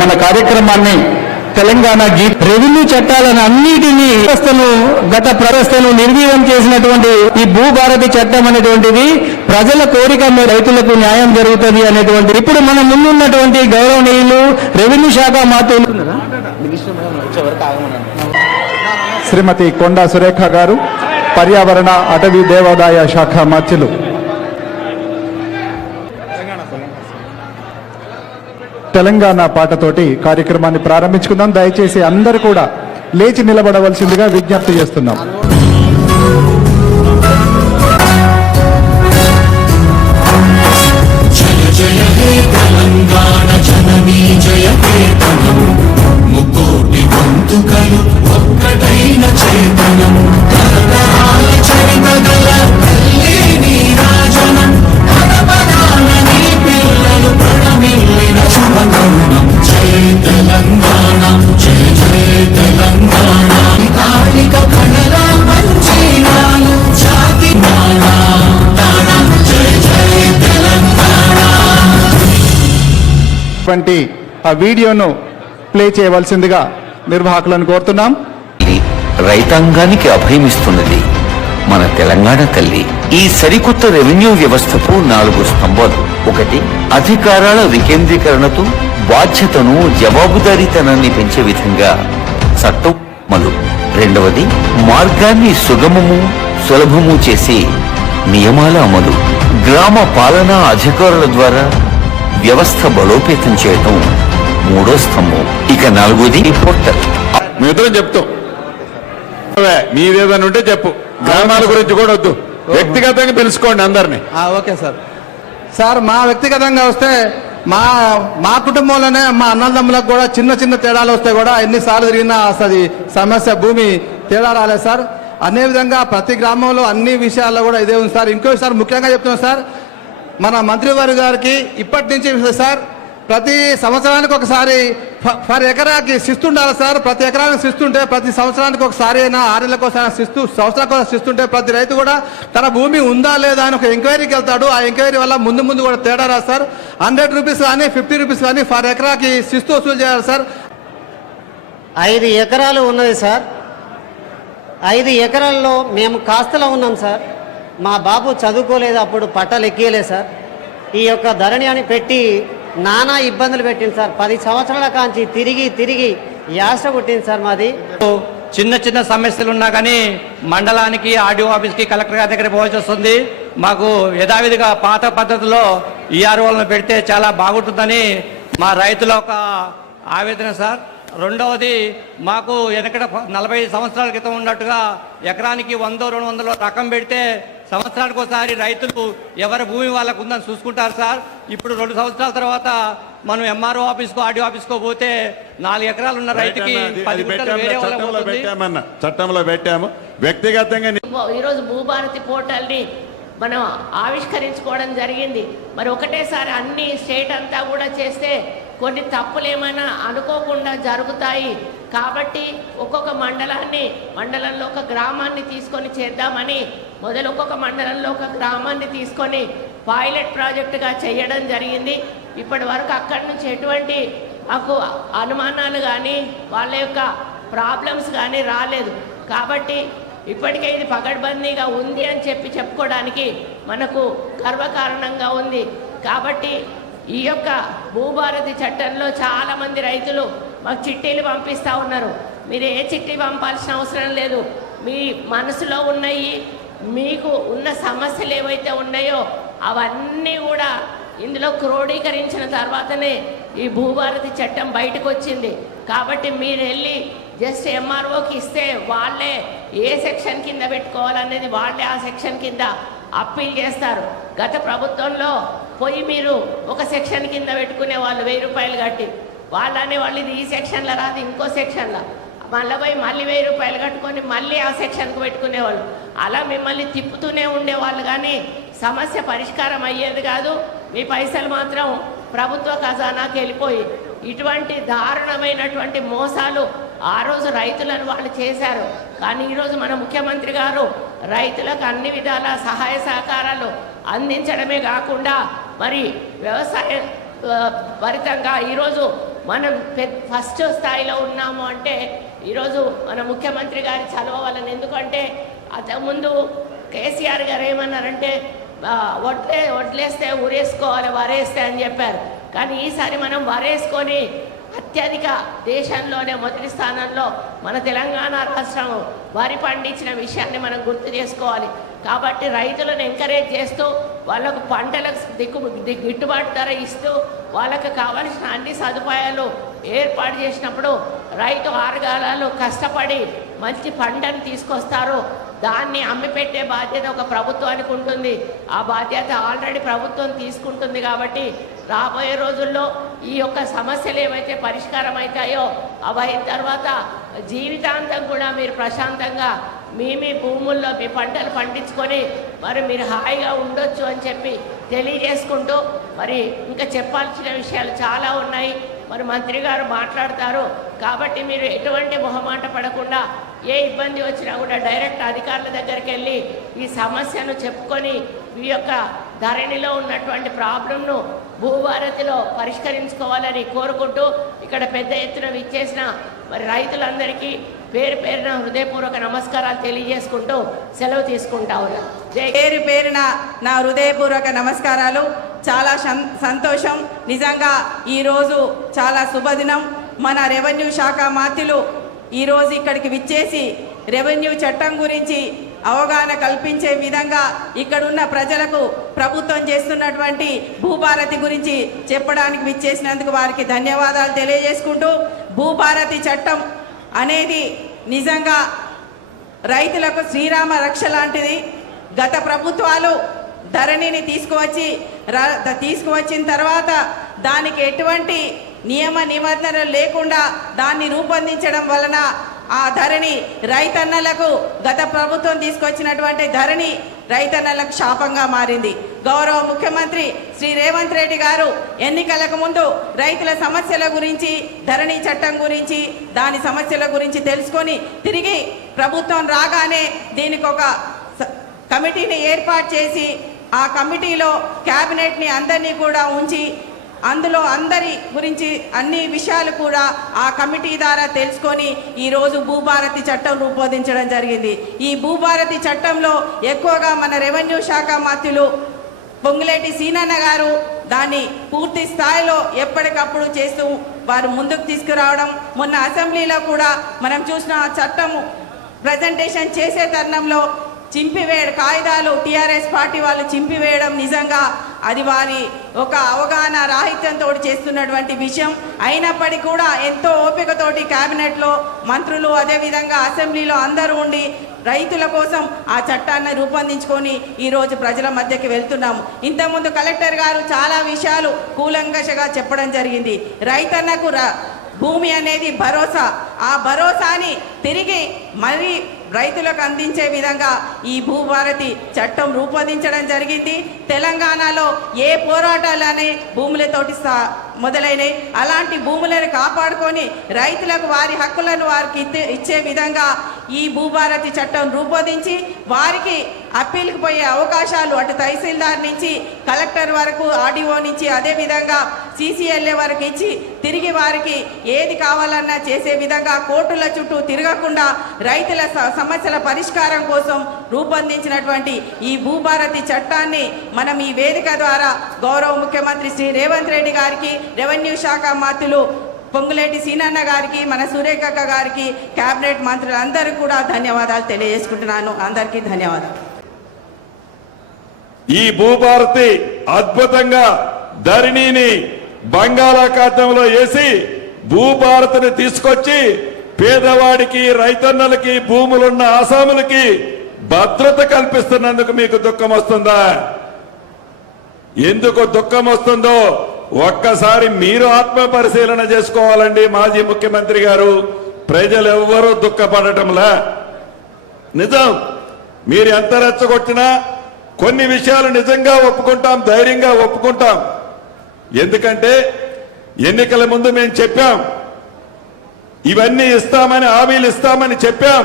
మన కార్యక్రమాన్ని తెలంగాణ రెవెన్యూ చట్టాలను అన్నిటినీ గత వ్యవస్థను నిర్వీర్యం చేసినటువంటి ఈ భూభారతి చట్టం అనేటువంటిది ప్రజల కోరిక మీద రైతులకు న్యాయం జరుగుతుంది అనేటువంటి ఇప్పుడు మన ముందున్నటువంటి గౌరవనీయులు రెవెన్యూ శాఖ మాతృలు శ్రీమతి కొండా సురేఖ గారు, పర్యావరణ అటవీ దేవాదాయ శాఖ మంత్రులు. తెలంగాణ పాటతోటి కార్యక్రమాన్ని ప్రారంభించుకుందాం. దయచేసి అందరూ కూడా లేచి నిలబడవలసిందిగా విజ్ఞప్తి చేస్తున్నాం. ఆ వీడియోను ప్లే చేయవలసిందిగా నిర్వాహకులను కోరుతున్నాం. రైతాంగానికి అభయమిస్తున్నది మన తెలంగాణ తల్లి. ఈ సరికొత్త రెవెన్యూ వ్యవస్థకు 4 స్తంభాలు. 1, అధికారాల వికేంద్రీకరణతో బాధ్యతను, జవాబుదారీతనాన్ని పెంచే విధంగా చట్టం అమలు. 2, మార్గాన్ని సుగమము, సులభము చేసి నియమాల అమలు. గ్రామ పాలనా అధికారుల ద్వారా వ్యవస్థ బలోపేతం చేయటం 3వ స్తంభం. ఇక 4ది పోర్టల్. మేమిద్దరం చెప్తాం, మీదేదైనా ఉంటే చెప్పు. గ్రామాల గురించి కూడా వద్దు, వ్యక్తిగతంగా తెలుసుకోండి అందరినీ. Okay sir. సార్ మా వ్యక్తిగతంగా వస్తే మా కుటుంబంలోనే మా అన్నదమ్ములకు కూడా చిన్న చిన్న తేడాలు వస్తే కూడా ఎన్నిసార్లు తిరిగినా అసలు సమస్య భూమి తేడా రాలేదు సార్. అదే విధంగా ప్రతి గ్రామంలో అన్ని విషయాల్లో కూడా ఇదే ఉంది సార్. ఇంకోసారి ముఖ్యంగా చెప్తున్నాం సార్, మన మంత్రివారి గారికి ఇప్పటి నుంచి సార్ ప్రతి సంవత్సరానికి ఒకసారి ఫర్ ఎకరాకి శిస్తుండాలి సార్. ప్రతి ఎకరానికి శిస్తుంటే ప్రతి సంవత్సరానికి ఒకసారి అయినా 6 నెలలకు ఒకసారి సంవత్సరానికి శిస్తుంటే ప్రతి రైతు కూడా తన భూమి ఉందా లేదా అని ఒక ఎంక్వైరీకి వెళ్తాడు. ఆ ఎంక్వైరీ వల్ల ముందు కూడా తేడా రాదు సార్. 100 రూపీస్ కానీ 50 రూపీస్ కానీ ఫర్ ఎకరాకి శిస్తు వసూలు చేయాలి సార్. 5 ఎకరాలు ఉన్నది సార్. 5 ఎకరాల్లో మేము కాస్తలో ఉన్నాం సార్. మా బాబు చదువుకోలేదు, అప్పుడు పట్టాలు ఎక్కియలేదు సార్. ఈ యొక్క ధరణి అని పెట్టి నానా ఇబ్బందులు పెట్టింది సార్. 10 సంవత్సరాల కాంచి తిరిగి యాస కొట్టింది సార్. మాది చిన్న చిన్న సమస్యలు ఉన్నా కానీ మండలానికి, ఆర్డీఓ ఆఫీస్కి, కలెక్టర్ గారి దగ్గర పోవాల్సి వస్తుంది. మాకు యథావిధిగా పాత పద్ధతిలో ఈఆర్ఓలను పెడితే చాలా బాగుంటుందని మా రైతుల ఒక ఆవేదన సార్. రెండవది, మాకు వెనకట 40 సంవత్సరాల క్రితం ఉన్నట్టుగా ఎకరానికి 100-200 రకం పెడితే సంవత్సరానికి ఒకసారి రైతులు ఎవరి భూమి వాళ్ళకు ఉందని చూసుకుంటారు సార్. ఇప్పుడు 2 సంవత్సరాల తర్వాత మనం ఎంఆర్ఓ ఆఫీస్కో, ఆర్డీఓ ఆఫీస్కో పోతే 4 ఎకరాలు ఉన్న రైతుకి 10 గుంటలు వేరే చట్టంలో పెట్టాము. వ్యక్తిగతంగా ఈరోజు భూభారతి పోర్టల్ని మనం ఆవిష్కరించుకోవడం జరిగింది. మరి ఒకటేసారి అన్ని స్టేట్ అంతా కూడా చేస్తే కొన్ని తప్పులు ఏమైనా అనుకోకుండా జరుగుతాయి. కాబట్టి ఒక్కొక్క మండలంలో ఒక గ్రామాన్ని తీసుకొని చేద్దామని ఒక్కొక్క మండలంలో ఒక గ్రామాన్ని తీసుకొని పైలట్ ప్రాజెక్టుగా చేయడం జరిగింది. ఇప్పటి వరకు అక్కడి నుంచి ఎటువంటి మాకు అనుమానాలు కానీ వాళ్ళ యొక్క ప్రాబ్లమ్స్ కానీ రాలేదు. కాబట్టి ఇప్పటికే ఇది పకడ్బందీగా ఉంది అని చెప్పుకోవడానికి మనకు గర్వకారణంగా ఉంది. కాబట్టి ఈ యొక్క భూభారతి చట్టంలో చాలామంది రైతులు మాకు చిట్టీలు పంపిస్తూ ఉన్నారు. మీరు ఏ చిట్టి పంపాల్సిన అవసరం లేదు. మీ మనసులో ఉన్నాయి, మీకు ఉన్న సమస్యలు ఏవైతే ఉన్నాయో అవన్నీ కూడా ఇందులో క్రోడీకరించిన తర్వాతనే ఈ భూభారతి చట్టం బయటకు వచ్చింది. కాబట్టి మీరు వెళ్ళి జస్ట్ ఎంఆర్ఓకి ఇస్తే వాళ్ళే ఏ సెక్షన్ కింద పెట్టుకోవాలనేది వాళ్ళే ఆ సెక్షన్ కింద అప్పీల్ చేస్తారు. గత ప్రభుత్వంలో పోయి మీరు ఒక సెక్షన్ కింద పెట్టుకునే వాళ్ళు 1000 రూపాయలు కట్టి, వాళ్ళని వాళ్ళు ఇది ఈ సెక్షన్లో రాదు ఇంకో సెక్షన్లో మళ్ళీ పోయి మళ్ళీ 1000 రూపాయలు కట్టుకొని మళ్ళీ ఆ సెక్షన్కి పెట్టుకునేవాళ్ళు. అలా మిమ్మల్ని తిప్పుతూనే ఉండేవాళ్ళు కానీ సమస్య పరిష్కారం అయ్యేది కాదు. మీ పైసలు మాత్రం ప్రభుత్వ ఖజానాకి వెళ్ళిపోయి ఇటువంటి దారుణమైనటువంటి మోసాలు ఆ రోజు రైతులను వాళ్ళు చేశారు. కానీ ఈరోజు మన ముఖ్యమంత్రి గారు రైతులకు అన్ని విధాల సహాయ సహకారాలు అందించడమే కాకుండా మరి వ్యవసాయ భరితంగా ఈరోజు మనం ఫస్ట్ స్థాయిలో ఉన్నాము అంటే ఈరోజు మన ముఖ్యమంత్రి గారి చలవ వలన. ఎందుకంటే అంతకుముందు కేసీఆర్ గారు ఏమన్నారంటే వడ్లేస్తే ఊరేసుకోవాలి, వరేస్తే అని చెప్పారు. కానీ ఈసారి మనం వరేసుకొని అత్యధిక దేశంలోనే మొదటి స్థానంలో మన తెలంగాణ రాష్ట్రం వరి పండించిన విషయాన్ని మనం గుర్తు చేసుకోవాలి. కాబట్టి రైతులను ఎంకరేజ్ చేస్తూ వాళ్ళకు పంటలకు గిట్టుబాటు ధర ఇస్తూ వాళ్ళకు కావలసిన అన్ని సదుపాయాలు ఏర్పాటు చేసినప్పుడు రైతు ఆరుగాలాలు కష్టపడి మంచి పంటను తీసుకొస్తారు. దాన్ని అమ్మిపెట్టే బాధ్యత ఒక ప్రభుత్వానికి ఉంటుంది. ఆ బాధ్యత ఆల్రెడీ ప్రభుత్వం తీసుకుంటుంది. కాబట్టి రాబోయే రోజుల్లో ఈ యొక్క సమస్యలు ఏవైతే పరిష్కారం అవుతాయో అవి అయిన తర్వాత జీవితాంతం కూడా మీరు ప్రశాంతంగా మీ భూముల్లో మీ పంటలు పండించుకొని మరి మీరు హాయిగా ఉండొచ్చు అని చెప్పి తెలియజేసుకుంటూ మరి ఇంకా చెప్పాల్సిన విషయాలు చాలా ఉన్నాయి. మరి మంత్రి గారు మాట్లాడతారు. కాబట్టి మీరు ఎటువంటి మొహమాట పడకుండా ఏ ఇబ్బంది వచ్చినా కూడా డైరెక్ట్ అధికారుల దగ్గరికి వెళ్ళి ఈ సమస్యను చెప్పుకొని ఈ యొక్క ధరణిలో ఉన్నటువంటి ప్రాబ్లంను భూభారతిలో పరిష్కరించుకోవాలని కోరుకుంటూ ఇక్కడ పెద్ద ఎత్తున విచ్చేసిన మరి రైతులందరికీ పేరు పేరున హృదయపూర్వక నమస్కారాలు తెలియజేసుకుంటూ సెలవు తీసుకుంటా ఉన్నాను. పేరు పేరున నా హృదయపూర్వక నమస్కారాలు. చాలా సంతోషం. నిజంగా ఈరోజు చాలా శుభదినం. మన రెవెన్యూ శాఖ మంత్రులు ఈరోజు ఇక్కడికి విచ్చేసి రెవెన్యూ చట్టం గురించి అవగాహన కల్పించే విధంగా ఇక్కడున్న ప్రజలకు ప్రభుత్వం చేస్తున్నటువంటి భూభారతి గురించి చెప్పడానికి విచ్చేసినందుకు వారికి ధన్యవాదాలు తెలియజేసుకుంటూ, భూభారతి చట్టం అనేది నిజంగా రైతులకు శ్రీరామ రక్ష లాంటిది. గత ప్రభుత్వాలు ధరణిని తీసుకువచ్చిన తర్వాత దానికి ఎటువంటి నియమ నిబంధనలు లేకుండా దాన్ని రూపొందించడం వలన ఆ ధరణి రైతన్నలకు గత ప్రభుత్వం తీసుకొచ్చినటువంటి ధరణి రైతన్నలకు శాపంగా మారింది. గౌరవ ముఖ్యమంత్రి శ్రీ రేవంత్ రెడ్డి గారు ఎన్నికలకు ముందు రైతుల సమస్యల గురించి, ధరణి చట్టం గురించి, దాని సమస్యల గురించి తెలుసుకొని తిరిగి ప్రభుత్వం రాగానే దీనికి ఒక కమిటీని ఏర్పాటు చేసి ఆ కమిటీలో క్యాబినెట్ని అందరినీ కూడా ఉంచి అందులో అందరి గురించి అన్ని విషయాలు కూడా ఆ కమిటీ ద్వారా తెలుసుకొని ఈరోజు భూభారతి చట్టం రూపొందించడం జరిగింది. ఈ భూభారతి చట్టంలో ఎక్కువగా మన రెవెన్యూ శాఖ మంత్రులు పొంగులేటి సీనన్న గారు దాన్ని పూర్తి స్థాయిలో ఎప్పటికప్పుడు చేస్తూ వారు ముందుకు తీసుకురావడం, మొన్న అసెంబ్లీలో కూడా మనం చూసిన చట్టము ప్రజెంటేషన్ చేసే తరుణంలో కాగితాలు టీఆర్ఎస్ పార్టీ వాళ్ళు చింపివేయడం నిజంగా అది వారి ఒక అవగాహన రాహిత్యంతో చేస్తున్నటువంటి విషయం. అయినప్పటికీ కూడా ఎంతో ఓపికతోటి క్యాబినెట్లో మంత్రులు అదేవిధంగా అసెంబ్లీలో అందరూ ఉండి రైతుల కోసం ఆ చట్టాన్ని రూపొందించుకొని ఈరోజు ప్రజల మధ్యకి వెళ్తున్నాము. ఇంతకుముందు కలెక్టర్ గారు చాలా విషయాలు కూలంకషగా చెప్పడం జరిగింది. రైతన్నకు భూమి అనేది భరోసా. ఆ భరోసాని తిరిగి మళ్ళీ రైతులకు అందించే విధంగా ఈ భూభారతి చట్టం రూపొందించడం జరిగింది. తెలంగాణలో ఏ పోరాటాలనే భూములతోటి మొదలైనవి. అలాంటి భూములను కాపాడుకొని రైతులకు వారి హక్కులను వారికి ఇచ్చే విధంగా ఈ భూభారతి చట్టం రూపొందించి వారికి అప్పీల్కి పోయే అవకాశాలు అటు తహసీల్దార్ నుంచి కలెక్టర్ వరకు, ఆర్డీఓ నుంచి, అదేవిధంగా CCLA వరకు ఇచ్చి తిరిగి వారికి ఏది కావాలన్నా చేసే విధంగా కోర్టుల చుట్టూ తిరగకుండా రైతుల సమస్యల పరిష్కారం కోసం రూపొందించినటువంటి ఈ భూభారతి చట్టాన్ని మనం ఈ వేదిక ద్వారా గౌరవ ముఖ్యమంత్రి శ్రీ రేవంత్ రెడ్డి గారికి, రెవెన్యూ శాఖ మంత్రులు పొంగులేటి సీనన్న గారికి, మన సురేఖక్క గారికి, కేబినెట్ మంత్రులందరికీ కూడా ధన్యవాదాలు తెలియజేసుకుంటున్నాను. అందరికీ ధన్యవాదాలు. ఈ భూభారతి అద్భుతంగా ధరణిని బంగాళాఖాతంలో వేసి భూభారతిని తీసుకొచ్చి పేదవాడికి, రైతన్నలకి, భూములున్న ఆసాములకి భద్రత కల్పిస్తున్నందుకు మీకు దుఃఖం వస్తుందా? ఎందుకు దుఃఖం వస్తుందో ఒక్కసారి మీరు ఆత్మ పరిశీలన చేసుకోవాలండి. మాజీ ముఖ్యమంత్రి గారు, ప్రజలు ఎవ్వరూ దుఃఖపడటంలా. నిజం, మీరు ఎంత రెచ్చగొట్టినా కొన్ని విషయాలు నిజంగా ఒప్పుకుంటాం, ధైర్యంగా ఒప్పుకుంటాం. ఎందుకంటే ఎన్నికల ముందు మేము చెప్పాం, ఇవన్నీ ఇస్తామని, హామీలు ఇస్తామని చెప్పాం.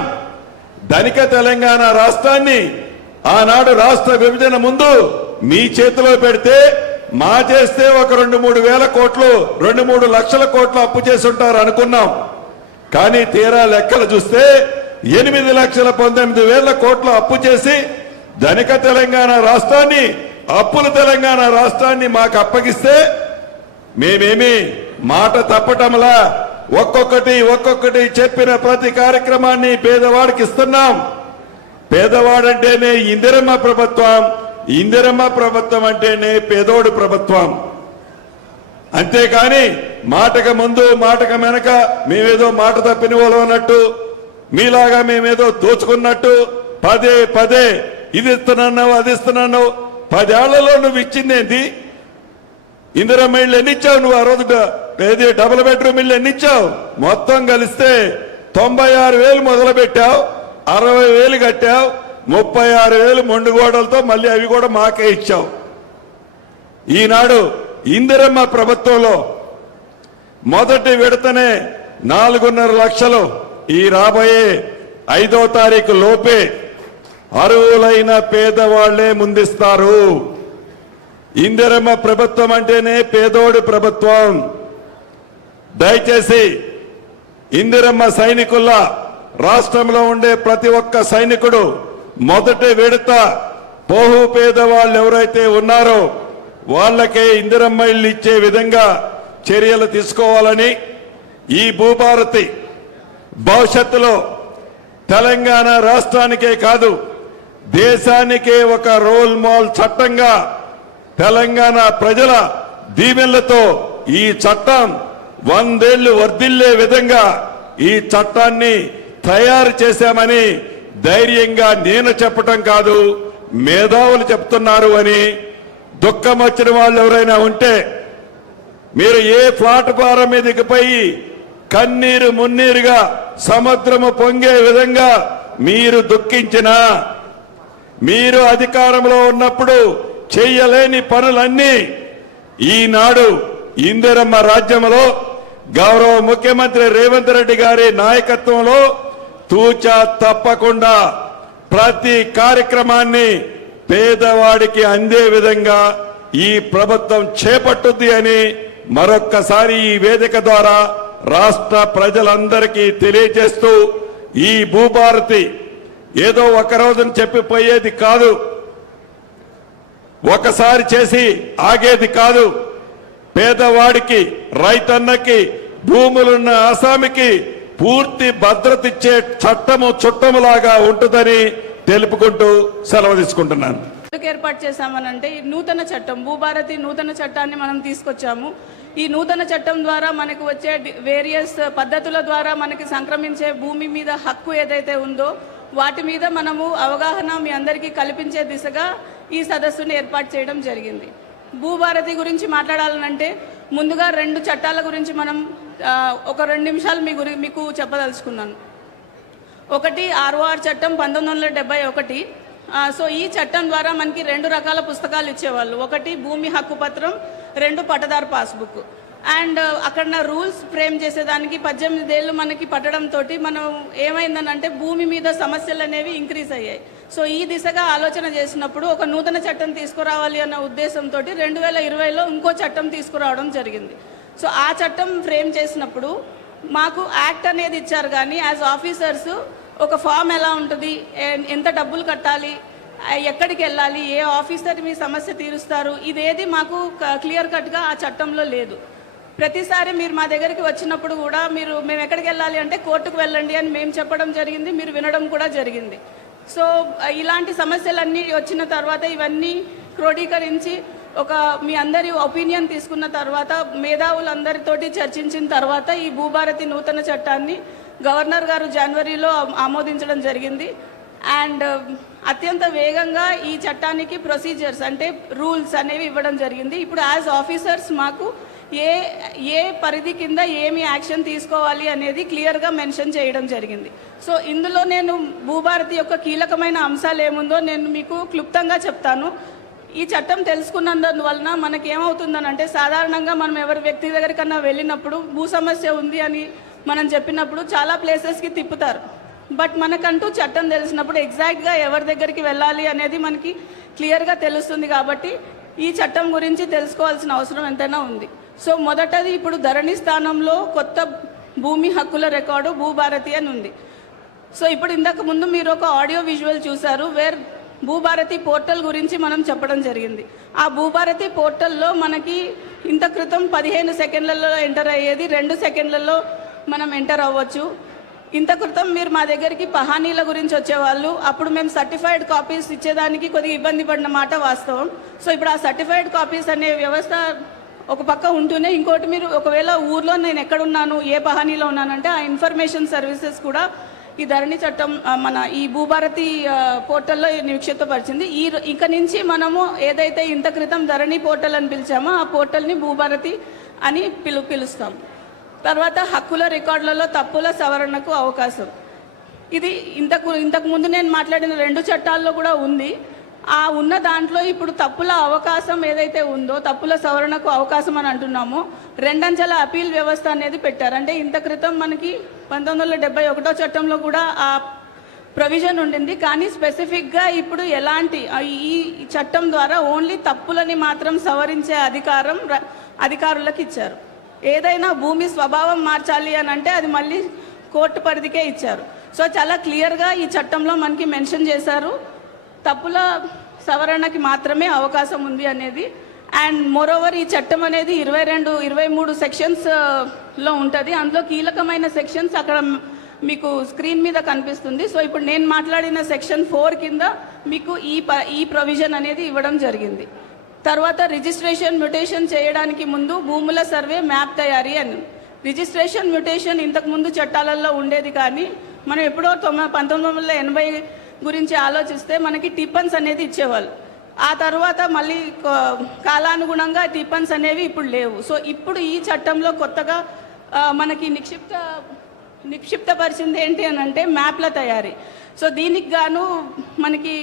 ధనిక తెలంగాణ రాష్ట్రాన్ని ఆనాడు రాష్ట్ర విభజన ముందు మీ చేతిలో పెడితే మా చేస్తే ఒక 2-3 వేల కోట్లు 2-3 లక్షల కోట్లు అప్పు చేసి ఉంటారు అనుకున్నాం. కానీ తీరా లెక్కలు చూస్తే 8,19,000 కోట్లు అప్పు చేసి ధనిక తెలంగాణ రాష్ట్రాన్ని అప్పుల తెలంగాణ రాష్ట్రాన్ని మాకు అప్పగిస్తే మేమేమి మాట తప్పటంలా ఒక్కొక్కటి చెప్పిన ప్రతి కార్యక్రమాన్ని పేదవాడికి ఇస్తున్నాం. పేదవాడంటేనే ఇందిరమ్మ ప్రభుత్వం, ఇందిరమ్మ ప్రభుత్వం అంటేనే పేదోడు ప్రభుత్వం. అంతేకాని మాటకు ముందు మాటకు వెనక మేమేదో మాట తప్పిన వాళ్ళు అన్నట్టు, మీలాగా మేమేదో దోచుకున్నట్టు పదే ఇది ఇస్తున్నావు అది ఇస్తున్నావు. 10 ఏళ్లలో నువ్వు ఇచ్చిందేంటి? ఇందిరమ్మ ఇళ్ళు ఎన్ని ఇచ్చావు నువ్వు? ఆ రోజు ఏది డబుల్ బెడ్రూమ్ ఇళ్ళు ఎన్ని ఇచ్చావు? మొత్తం కలిస్తే 96,000 మొదలు పెట్టావు, 60,000 కట్టావు, 36,000 మొండుగోడలతో మళ్ళీ అవి కూడా మాకే ఇచ్చావు. ఈనాడు ఇందిరమ్మ ప్రభుత్వంలో మొదటి విడతనే 4.5 లక్షలు ఈ రాబోయే 5వ తారీఖు లోపే అర్హులైన పేదవాళ్లే ముందిస్తారు. ఇందిరమ్మ ప్రభుత్వం అంటేనే పేదోడి ప్రభుత్వం. దయచేసి ఇందిరమ్మ సైనికుల్లా రాష్ట్రంలో ఉండే ప్రతి ఒక్క సైనికుడు మొదటి విడత పోహు పేదవాళ్ళు ఎవరైతే ఉన్నారో వాళ్ళకే ఇందిరమ్మ ఇల్లు ఇచ్చే విధంగా చర్యలు తీసుకోవాలని, ఈ భూభారతి భవిష్యత్తులో తెలంగాణ రాష్ట్రానికే కాదు దేశానికే ఒక రోల్ మోడల్ చట్టంగా తెలంగాణ ప్రజల దీవెనలతో ఈ చట్టం 100 ఏళ్లు వర్ధిల్లే విధంగా ఈ చట్టాన్ని తయారు చేశామని ధైర్యంగా నేను చెప్పటం కాదు, మేధావులు చెప్తున్నారు అని. దుఃఖం వచ్చిన వాళ్ళు ఎవరైనా ఉంటే మీరు ఏ ప్లాట్ఫారం మీదకి పోయి కన్నీరు మున్నీరుగా సముద్రము పొంగే విధంగా మీరు దుఃఖించినా, మీరు అధికారంలో ఉన్నప్పుడు చెయ్యలేని పనులన్నీ ఈనాడు ఇందిరమ్మ రాజ్యంలో గౌరవ ముఖ్యమంత్రి రేవంత్ రెడ్డి గారి నాయకత్వంలో తూచా తప్పకుండా ప్రతి కార్యక్రమాన్ని పేదవాడికి అందే విధంగా ఈ ప్రభుత్వం చేపట్టుద్ది అని మరొక్కసారి ఈ వేదిక ద్వారా రాష్ట్ర ప్రజలందరికీ తెలియజేస్తూ, ఈ భూభారతి ఏదో ఒక రోజున చెప్పిపోయేది కాదు, ఒకసారి చేసి ఆగేది కాదు. పేదవాడికి, రైతన్నకి, భూములున్న ఆసామికి పూర్తి భద్రత ఇచ్చే చట్టము చుట్టములాగా ఉంటుందని తెలుపుకుంటూ సెలవు తీసుకుంటున్నాను. ఎందుకు ఏర్పాటు చేశామనంటే ఈ నూతన చట్టం, భూభారతి నూతన చట్టాన్ని మనం తీసుకొచ్చాము. ఈ నూతన చట్టం ద్వారా మనకు వచ్చే వేరియస్ పద్ధతుల ద్వారా మనకి సంక్రమించే భూమి మీద హక్కు ఏదైతే ఉందో వాటి మీద మనము అవగాహన మీ అందరికీ కల్పించే దిశగా ఈ సదస్సును ఏర్పాటు చేయడం జరిగింది. భూభారతి గురించి మాట్లాడాలనంటే ముందుగా 2 చట్టాల గురించి మనం ఒక 2 నిమిషాలు మీకు చెప్పదలుచుకున్నాను. ఒకటి ROR చట్టం 1971. సో ఈ చట్టం ద్వారా మనకి 2 రకాల పుస్తకాలు ఇచ్చేవాళ్ళు. ఒకటి భూమి హక్కు పత్రం, 2 పట్టదారు పాస్బుక్. అండ్ అక్కడ రూల్స్ ఫ్రేమ్ చేసేదానికి 18 ఏళ్ళు మనకి పట్టడంతో మనం ఏమైందనంటే భూమి మీద సమస్యలు అనేవి ఇంక్రీజ్ అయ్యాయి. సో ఈ దిశగా ఆలోచన చేసినప్పుడు ఒక నూతన చట్టం తీసుకురావాలి అన్న ఉద్దేశంతో 2020లో ఇంకో చట్టం తీసుకురావడం జరిగింది. సో ఆ చట్టం ఫ్రేమ్ చేసినప్పుడు మాకు యాక్ట్ అనేది ఇచ్చారు, కానీ యాజ్ ఆఫీసర్స్ ఒక ఫామ్ ఎలా ఉంటుంది, ఎంత డబ్బులు కట్టాలి, ఎక్కడికి వెళ్ళాలి, ఏ ఆఫీసర్ మీ సమస్య తీరుస్తారు, ఇదేది మాకు క్లియర్ కట్గా ఆ చట్టంలో లేదు. ప్రతిసారి మీరు మా దగ్గరికి వచ్చినప్పుడు కూడా మేము ఎక్కడికి వెళ్ళాలి అంటే కోర్టుకు వెళ్ళండి అని మేము చెప్పడం జరిగింది, మీరు వినడం కూడా జరిగింది. సో ఇలాంటి సమస్యలన్నీ వచ్చిన తర్వాత ఇవన్నీ క్రోడీకరించి మీ అందరి ఒపీనియన్ తీసుకున్న తర్వాత మేధావులందరితోటి చర్చించిన తర్వాత ఈ భూభారతి నూతన చట్టాన్ని గవర్నర్ గారు జనవరిలో ఆమోదించడం జరిగింది. అండ్ అత్యంత వేగంగా ఈ చట్టానికి ప్రొసీజర్స్ అంటే రూల్స్ అనేవి ఇవ్వడం జరిగింది. ఇప్పుడు యాజ్ ఆఫీసర్స్ మాకు ఏ పరిధి కింద ఏమి యాక్షన్ తీసుకోవాలి అనేది క్లియర్గా మెన్షన్ చేయడం జరిగింది. సో ఇందులో నేను భూభారతి యొక్క కీలకమైన అంశాలు ఏముందో నేను మీకు క్లుప్తంగా చెప్తాను. ఈ చట్టం తెలుసుకున్నందువలన మనకేమవుతుందనంటే సాధారణంగా మనం ఎవరి వ్యక్తి దగ్గరికన్నా వెళ్ళినప్పుడు భూ సమస్య ఉంది అని మనం చెప్పినప్పుడు చాలా ప్లేసెస్కి తిప్పుతారు. బట్ మనకంటూ చట్టం తెలిసినప్పుడు ఎగ్జాక్ట్గా ఎవరి దగ్గరికి వెళ్ళాలి అనేది మనకి క్లియర్గా తెలుస్తుంది. కాబట్టి ఈ చట్టం గురించి తెలుసుకోవాల్సిన అవసరం ఎంతైనా ఉంది. సో మొదటది ఇప్పుడు ధరణి స్థానంలో కొత్త భూమి హక్కుల రికార్డు భూభారతి అని ఉంది. సో ఇప్పుడు ఇంతకు ముందు మీరు ఒక ఆడియో విజువల్ చూశారు వేర్ భూభారతి పోర్టల్ గురించి మనం చెప్పడం జరిగింది. ఆ భూభారతి పోర్టల్లో మనకి ఇంత క్రితం 15 సెకండ్లలో ఎంటర్ అయ్యేది 2 సెకండ్లలో మనం ఎంటర్ అవ్వచ్చు. ఇంత క్రితం మీరు మా దగ్గరికి పహానీల గురించి వచ్చేవాళ్ళు, అప్పుడు మేము సర్టిఫైడ్ కాపీస్ ఇచ్చేదానికి కొద్దిగా ఇబ్బంది పడిన మాట వాస్తవం. సో ఇప్పుడు ఆ సర్టిఫైడ్ కాపీస్ అనే వ్యవస్థ ఒక పక్క ఉంటూనే ఇంకోటి మీరు ఒకవేళ ఊర్లో నేను ఎక్కడున్నాను ఏ పహానీలో ఉన్నానంటే ఆ ఇన్ఫర్మేషన్ సర్వీసెస్ కూడా ఈ ధరణి చట్టం మన ఈ భూభారతి పోర్టల్లో నిక్షిప్తపరిచింది. ఇక నుంచి మనము ఏదైతే ఇంత క్రితం ధరణి పోర్టల్ అని పిలిచామో ఆ పోర్టల్ని భూభారతి అని పిలుస్తాం. తర్వాత హక్కుల రికార్డులలో తప్పుల సవరణకు అవకాశం. ఇది ఇంతకు ముందు నేను మాట్లాడిన 2 చట్టాల్లో కూడా ఉంది. ఆ ఉన్న దాంట్లో ఇప్పుడు తప్పుల అవకాశం ఏదైతే ఉందో తప్పుల సవరణకు అవకాశం అని అంటున్నామో 2 అంచెల అపీల్ వ్యవస్థ అనేది పెట్టారు. అంటే ఇంత క్రితం మనకి 1971 చట్టంలో కూడా ఆ ప్రొవిజన్ ఉండింది. కానీ స్పెసిఫిక్గా ఇప్పుడు ఎలాంటి ఈ చట్టం ద్వారా ఓన్లీ తప్పులని మాత్రం సవరించే అధికారం అధికారులకు ఇచ్చారు. ఏదైనా భూమి స్వభావం మార్చాలి అని అంటే అది మళ్ళీ కోర్టు పరిధికే ఇచ్చారు. సో చాలా క్లియర్గా ఈ చట్టంలో మనకి మెన్షన్ చేశారు తప్పుల సవరణకి మాత్రమే అవకాశం ఉంది అనేది. అండ్ మోరోవర్ ఈ చట్టం అనేది 22-23 సెక్షన్స్లో ఉంటుంది. అందులో కీలకమైన సెక్షన్స్ అక్కడ మీకు స్క్రీన్ మీద కనిపిస్తుంది. సో ఇప్పుడు నేను మాట్లాడిన సెక్షన్ 4 కింద మీకు ఈ ప్రొవిజన్ అనేది ఇవ్వడం జరిగింది. తర్వాత రిజిస్ట్రేషన్ మ్యుటేషన్ చేయడానికి ముందు భూముల సర్వే మ్యాప్ తయారీ అని. రిజిస్ట్రేషన్ మ్యుటేషన్ ఇంతకుముందు చట్టాలలో ఉండేది, కానీ మనం ఎప్పుడో 1980 గురించి ఆలోచిస్తే మనకి టిప్పన్స్ అనేది ఇచ్చేవాళ్ళు. ఆ తర్వాత మళ్ళీ కాలానుగుణంగా టిప్పన్స్ అనేవి ఇప్పుడు లేవు. సో ఇప్పుడు ఈ చట్టంలో కొత్తగా మనకి నిక్షిప్తపరిచింది ఏంటి అని అంటే మ్యాప్ల తయారీ. సో దీనికి గాను మనకి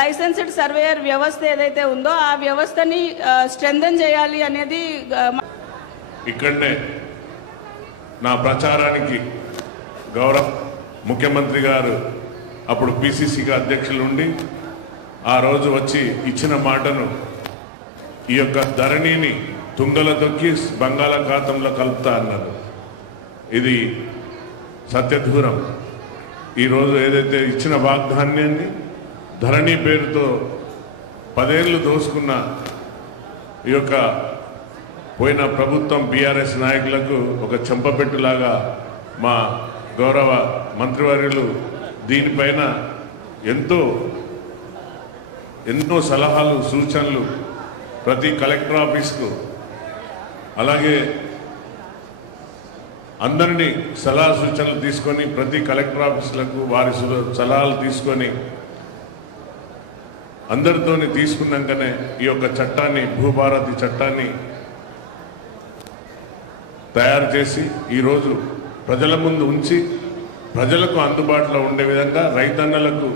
లైసెన్స్డ్ సర్వేయర్ వ్యవస్థ ఏదైతే ఉందో ఆ వ్యవస్థని స్ట్రెంథెన్ చేయాలి అనేది. ఇక్కడనే నా ప్రచారానికి గౌరవ ముఖ్యమంత్రి గారు అప్పుడు పిసిసిగా అధ్యక్షులు ఉండి ఆ రోజు వచ్చి ఇచ్చిన మాటను ఈ యొక్క ధరణిని తుంగల తొక్కి బంగాళాఖాతంలో కలుపుతా అన్నారు. ఇది సత్యదూరం. ఈరోజు ఏదైతే ఇచ్చిన వాగ్దానాన్ని ధరణి పేరుతో 10 ఏళ్ళు దోసుకున్న ఈ యొక్క పోయిన ప్రభుత్వం బీఆర్ఎస్ నాయకులకు ఒక చెంపపెట్టులాగా మా గౌరవ మంత్రివర్యులు దీనిపైన ఎన్నో సలహాలు సూచనలు ప్రతి కలెక్టర్ ఆఫీస్కు అలాగే అందరినీ సలహా సూచనలు తీసుకొని ప్రతి కలెక్టర్ ఆఫీసులకు వారి సలహాలు తీసుకొని అందరితోని తీసుకున్నాకనే ఈ యొక్క చట్టాన్ని భూభారతి చట్టాన్ని తయారు చేసి ఈరోజు ప్రజల ముందు ఉంచి ప్రజలకు అందుబాటులో ఉండే విధంగా రైతన్నలకు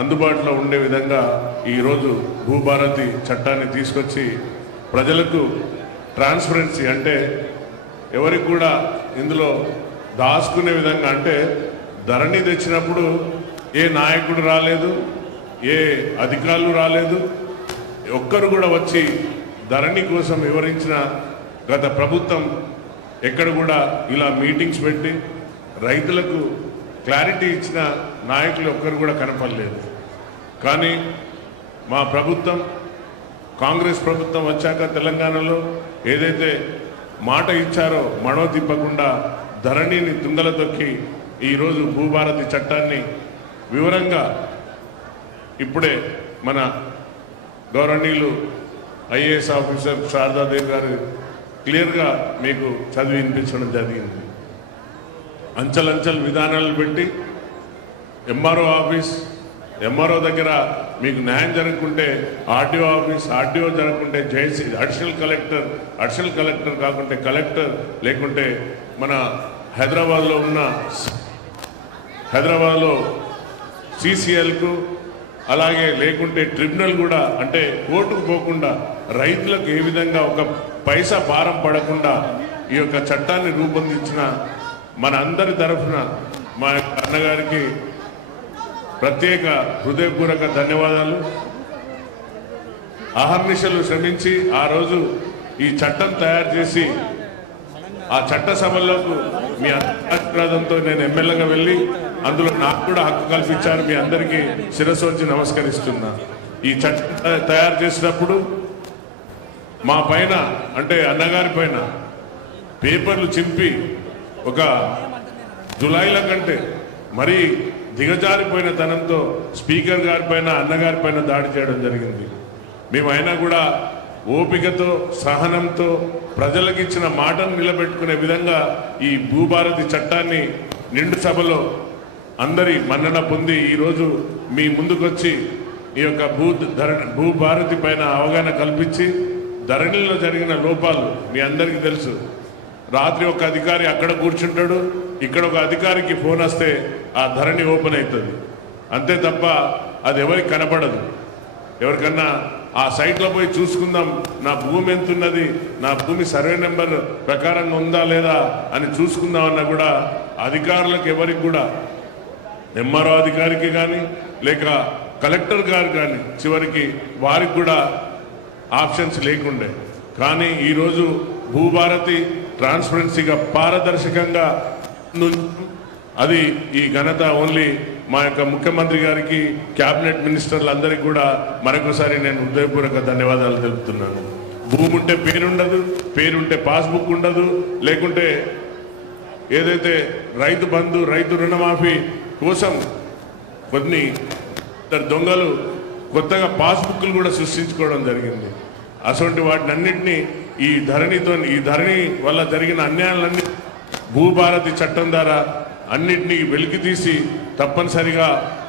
అందుబాటులో ఉండే విధంగా ఈరోజు భూభారతి చట్టాన్ని తీసుకొచ్చి ప్రజలకు ట్రాన్స్పరెన్సీ అంటే ఎవరికి కూడా ఇందులో దాచుకునే విధంగా అంటే ధరణి తెచ్చినప్పుడు ఏ నాయకుడు రాలేదు, ఏ అధికారులు రాలేదు, ఒక్కరు కూడా వచ్చి ధరణి కోసం వివరించిన గత ప్రభుత్వం ఎక్కడ కూడా ఇలా మీటింగ్స్ పెట్టి రైతులకు క్లారిటీ ఇచ్చిన నాయకులు ఒక్కరు కూడా కనపడలేదు. కానీ మా ప్రభుత్వం కాంగ్రెస్ ప్రభుత్వం వచ్చాక తెలంగాణలో ఏదైతే మాట ఇచ్చారో మడవ తిప్పకుండా ధరణిని తుంగల తొక్కి ఈరోజు భూభారతి చట్టాన్ని వివరంగా ఇప్పుడే మన గౌరవనీయులు ఐఏఎస్ ఆఫీసర్ శారదాదేవి గారు క్లియర్గా మీకు చదివి వినిపించడం జరిగింది. అంచెలంచెల విధానాలు పెట్టి ఎంఆర్ఓ ఆఫీస్, ఎంఆర్ఓ దగ్గర మీకు న్యాయం జరగకుంటే ఆర్డీఓ ఆఫీస్, ఆర్డీఓ జరగకుంటే జేసీ అడిషనల్ కలెక్టర్ కాకుంటే కలెక్టర్, లేకుంటే మన హైదరాబాద్లో సిసిఎల్కు, అలాగే లేకుంటే ట్రిబ్యునల్ కూడా అంటే కోర్టుకు పోకుండా రైతులకు ఏ విధంగా ఒక పైసా భారం పడకుండా ఈ యొక్క చట్టాన్ని రూపొందించిన మన అందరి తరఫున మా అన్నగారికి ప్రత్యేక హృదయపూర్వక ధన్యవాదాలు. అహర్నిశలు శ్రమించి ఆ రోజు ఈ చట్టం తయారు చేసి ఆ చట్ట సభల్లోకి మీ ఆశీర్వాదంతో నేను ఎమ్మెల్యేగా వెళ్ళి అందులో నాకు కూడా హక్కు కల్పించారు. మీ అందరికీ శిరస్సు వంచి నమస్కరిస్తున్నా. ఈ చట్టం తయారు చేసినప్పుడు మా పైన అంటే అన్నగారి పైన పేపర్లు చింపి ఒక జులైల కంటే మరీ దిగజారిపోయిన తనంతో స్పీకర్ గారి పైన అన్నగారి పైన దాడి చేయడం జరిగింది. మేమైనా కూడా ఓపికతో సహనంతో ప్రజలకు ఇచ్చిన మాటను నిలబెట్టుకునే విధంగా ఈ భూభారతి చట్టాన్ని నిండు సభలో అందరి మన్నన పొంది ఈరోజు మీ ముందుకొచ్చి ఈ యొక్క భూభారతి పైన అవగాహన కల్పించి ధరణిలో జరిగిన లోపాలు మీ అందరికీ తెలుసు. రాత్రి ఒక అధికారి అక్కడ కూర్చుంటాడు, ఇక్కడ ఒక అధికారికి ఫోన్ వస్తే ఆ ధరణి ఓపెన్ అవుతుంది. అంతే తప్ప అది ఎవరికి కనపడదు. ఎవరికన్నా ఆ సైట్లో పోయి చూసుకుందాం, నా భూమి ఎంత ఉన్నది, నా భూమి సర్వే నెంబర్ ప్రకారంగా ఉందా లేదా అని చూసుకుందామన్నా కూడా అధికారులకు ఎవరికి కూడా ఎంఆర్ఓ అధికారికి కానీ లేక కలెక్టర్ గారు కానీ చివరికి వారికి కూడా ఆప్షన్స్ లేకుండే. కానీ ఈరోజు భూభారతి ట్రాన్స్పరెన్సీగా పారదర్శకంగా అది ఈ ఘనత ఓన్లీ మా యొక్క ముఖ్యమంత్రి గారికి క్యాబినెట్ మినిస్టర్లందరికీ కూడా మరొకసారి నేను హృదయపూర్వక ధన్యవాదాలు తెలుపుతున్నాను. భూమి ఉంటే పేరుండదు, పేరుంటే పాస్బుక్ ఉండదు, లేకుంటే ఏదైతే రైతు బంధు రైతు రుణమాఫీ కోసం కొన్ని దొంగలు కొత్తగా పాస్బుక్లు కూడా సృష్టించుకోవడం జరిగింది. అటువంటి వాటిని అన్నింటినీ ఈ ధరణి వల్ల జరిగిన అన్యాయాలన్నీ భూభారతి చట్టం ద్వారా అన్నింటినీ వెలికి తీసి తప్పనిసరిగా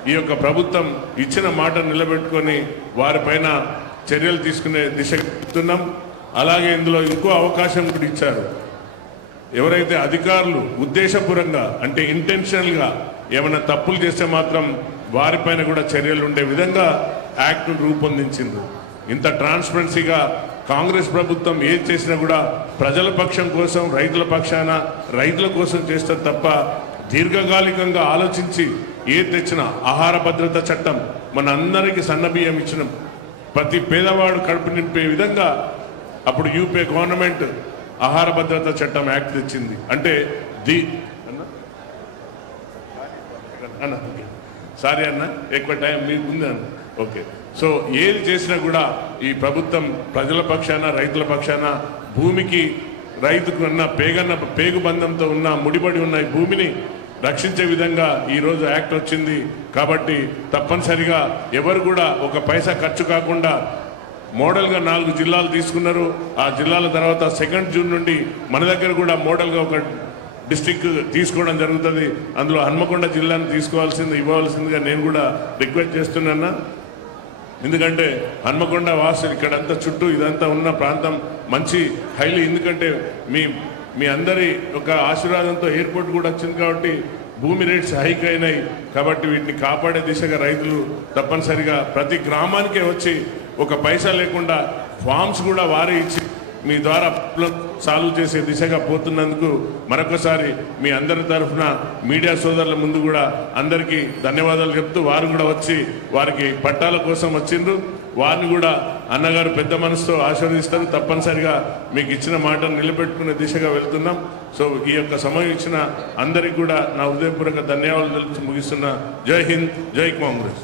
ఈ యొక్క ప్రభుత్వం ఇచ్చిన మాట నిలబెట్టుకొని వారిపైన చర్యలు తీసుకునే దిశగా చెప్తున్నాం. అలాగే ఇందులో ఇంకో అవకాశం కూడా ఇచ్చారు. ఎవరైతే అధికారులు ఉద్దేశపూర్వకంగా అంటే ఇంటెన్షనల్గా ఏమైనా తప్పులు చేస్తే మాత్రం వారిపైన కూడా చర్యలు ఉండే విధంగా యాక్ట్ రూపొందించింది. ఇంత ట్రాన్స్పరెన్సీగా కాంగ్రెస్ ప్రభుత్వం ఏది చేసినా కూడా ప్రజల పక్షం కోసం రైతుల పక్షాన రైతుల కోసం చేస్తారు తప్ప దీర్ఘకాలికంగా ఆలోచించి ఏది తెచ్చినా ఆహార భద్రత చట్టం మన అందరికీ సన్నబియ్యం ఇచ్చిన ప్రతి పేదవాడు కడుపు నింపే విధంగా అప్పుడు యూపీఏ గవర్నమెంట్ ఆహార భద్రత చట్టం యాక్ట్ తెచ్చింది. అంటే సారీ అన్న ఎక్కువ టైం మీకు ఉంది అన్న. ఓకే, సో ఏది చేసినా కూడా ఈ ప్రభుత్వం ప్రజల పక్షాన రైతుల పక్షాన భూమికి రైతుకు ఉన్న పేగు బంధంతో ఉన్న ముడిపడి ఉన్న ఈ భూమిని రక్షించే విధంగా ఈరోజు యాక్ట్ వచ్చింది. కాబట్టి తప్పనిసరిగా ఎవరు కూడా ఒక పైసా ఖర్చు కాకుండా మోడల్గా 4 జిల్లాలు తీసుకున్నారు. ఆ జిల్లాల తర్వాత 2 జూన్ నుండి మన దగ్గర కూడా మోడల్గా ఒక డిస్టిక్ తీసుకోవడం జరుగుతుంది. అందులో హన్మకొండ జిల్లాను ఇవ్వవలసిందిగా నేను కూడా రిక్వెస్ట్ చేస్తున్నా. ఎందుకంటే హన్మకొండ వాసులు ఇక్కడంతా చుట్టూ ఇదంతా ఉన్న ప్రాంతం మంచి హైలీ, ఎందుకంటే మీ అందరి ఒక ఆశీర్వాదంతో ఎయిర్పోర్ట్ కూడా వచ్చింది కాబట్టి భూమి రేట్స్ హైక్ అయినాయి. కాబట్టి వీటిని కాపాడే దిశగా రైతులు తప్పనిసరిగా ప్రతి గ్రామానికే వచ్చి ఒక పైసా లేకుండా ఫామ్స్ కూడా వారే ఇచ్చి మీ ద్వారా సాల్వ్ చేసే దిశగా పోతున్నందుకు మరొకసారి మీ అందరి తరఫున మీడియా సోదరుల ముందు కూడా అందరికీ ధన్యవాదాలు చెప్తూ వారు కూడా వచ్చి వారికి పట్టాల కోసం వచ్చిండ్రు. వారిని కూడా అన్నగారు పెద్ద మనసుతో ఆశీర్వదిస్తారు. తప్పనిసరిగా మీకు ఇచ్చిన మాటను నిలబెట్టుకునే దిశగా వెళ్తున్నాం. సో ఈ యొక్క సమయం ఇచ్చిన అందరికీ కూడా నా హృదయపూర్వక ధన్యవాదాలు తెలుపుతూ ముగిస్తున్నా. జై హింద్, జై కాంగ్రెస్.